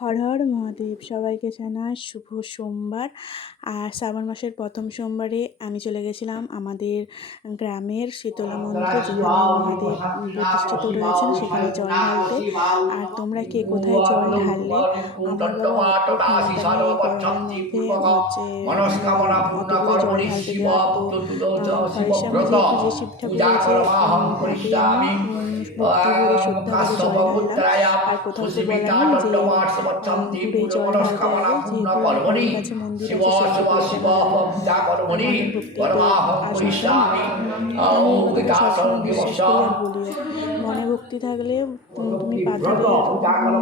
হর হর মহাদেব, সবাইকে জানাই শুভ সোমবার। আর শ্রাবণ মাসের প্রথম সোমবারে আমি চলে গেছিলাম আমাদের গ্রামের শীতলা মন্দিরে, যেখানে মহাদেব প্রতিষ্ঠিত রয়েছেন, সেখানে জল ঢালতে। আর তোমরা কে কোথায় জল ঢাললে? আমার বাবা অত ক্ষমতা নেই এই গরমের মধ্যে অতগুলো জল ঢালতে দেওয়ার। তো ঘরের সামনে যেহেতু যে শিব ঠাকুর রয়েছে, তাকেই আমি ভক্তি ভরে শ্রদ্ধা ভরে জল ঢাললাম। আর কোথাও তো বলা নেই যে দূরে জল ঢালতে হবে, যেহেতু ঘরের কাছে মন্দির আছে সেহেতু দূরে কেন ঢালবো, মনের ভক্তি তো আসবেই না। আমি এই কথাটা সবসময় বিশ্বাস করি আর বলিও, মনে ভক্তি থাকলে তুমি পাথরটাকেও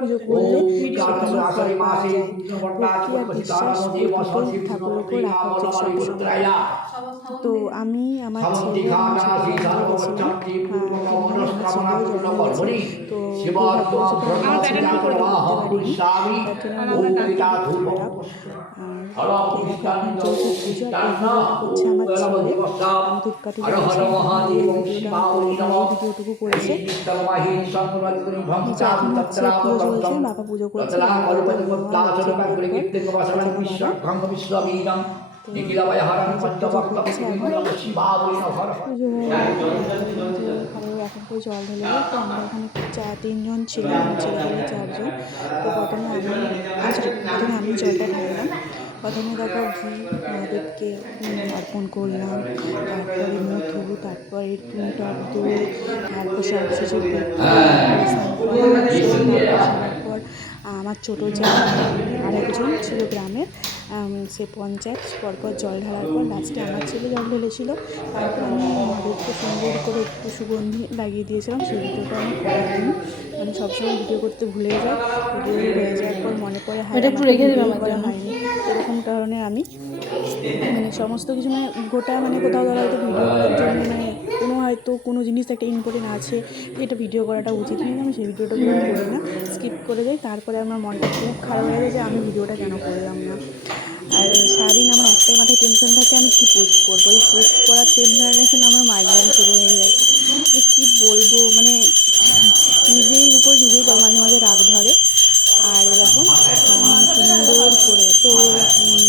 পুজো করলে সেখানেও ফল পাওয়া যায়। ভক্তি আর বিশ্বাস এই দুটোই ঠাকুরের উপর রাখা উচিত সবসময়। তো আমি আমার ছেলে এবং ছোটো বোন মিলে গেছিলাম, তিনজন। আমার ছেলেও জল ঢেলেছে। তো দুর্ভাগ্যবশত আমি ছেলেকে করতে পারিনি, তার জন্য মন খুব খারাপ। আর এখন চলছে পুজো, আর এই ভিডিওটা করছে আমার ছেলে। আমি ধূপকাঠি জ্বালাচ্ছি, এই ভিডিওটা করে দিই, এই ভিডিওটুকু করেছে। এই যে এখন হচ্ছে পুজো চলছে, বাবা পুজো করছে, বাবা নেওয়া হচ্ছে বিয়ের পর বাবা। তো পুজো হচ্ছে এখন, পুজো ঘরে এখন করে জল ঢেলে। তো আমরা এখানে তিনজন ছিলাম, আমার ছেলে হলো চারজন। তো প্রথমে আমি জলটা ঢাললাম। প্রথমে তারপর ঘি মহাদেবকে অর্পণ করলাম, তারপরে মধু, তারপরে টক দই, তারপর সবশেষে তারপর আমার ছোটো যা আরেকজন ছিল গ্রামের, সে পঞ্চায়েত পরপর জল ঢালার পর লাস্টে আমার ছেলে জল ঢেলেছিল। তারপর আমি মহাদেবকে সুন্দর করে একটু সুগন্ধি লাগিয়ে দিয়েছিলাম। সেই ভিডিওটা আমি করা হয়নি, আমি সবসময় ভিডিও করতে ভুলে যাই। ভিডিও হয়ে যাওয়ার পর মনে পড়ে ভিডিও করা হয়নি, এরকম কারণে আমি সমস্ত কিছু গোটা কোথাও ধরো হয়তো ভিডিও করার জন্য হয়তো কোনো জিনিস একটা ইম্পর্টেন্ট আছে, এটা ভিডিও করাটা উচিত, কিন্তু আমি সেই ভিডিওটা করি না, স্কিপ করে যাই। তারপরে আমার মনটা খুব খারাপ হয়ে যায় যে আমি ভিডিওটা কেন করলাম না। আর সারাদিন আমার একটাই মাথায় টেনশন থাকে, আমি কি পোস্ট করবো। এই পোস্ট করার টেনশন আমার মাইগ্রেন শুরু হয়ে যায়। কি বলবো, নিজের উপর নিজেই মাঝে মাঝে রাগ ধরে। আর এরকম আমি সুন্দর করে তো আমি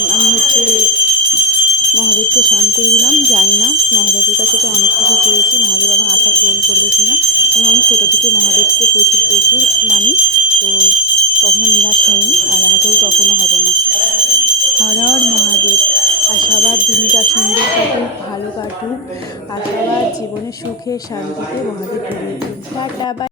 মহাদেবকে স্নান করে দিলাম। জানি না মহাদেবের কাছে তো অনেক কিছু চেয়েছি, মহাদেব আমার আশা পূরণ করবে কি না, কিন্তু আমি ছোটো থেকে মহাদেবকে প্রচুর মানি, তো কখনো নিরাশ হয়নি, আর আগেও কখনো হব না। হর হর মহাদেব। আর সবার দিনটা সুন্দর কাটুক, ভালো কাটুক, আর সবার জীবনে সুখে শান্তিতে মহাদেব ফিরিয়ে দিন। Tata, by.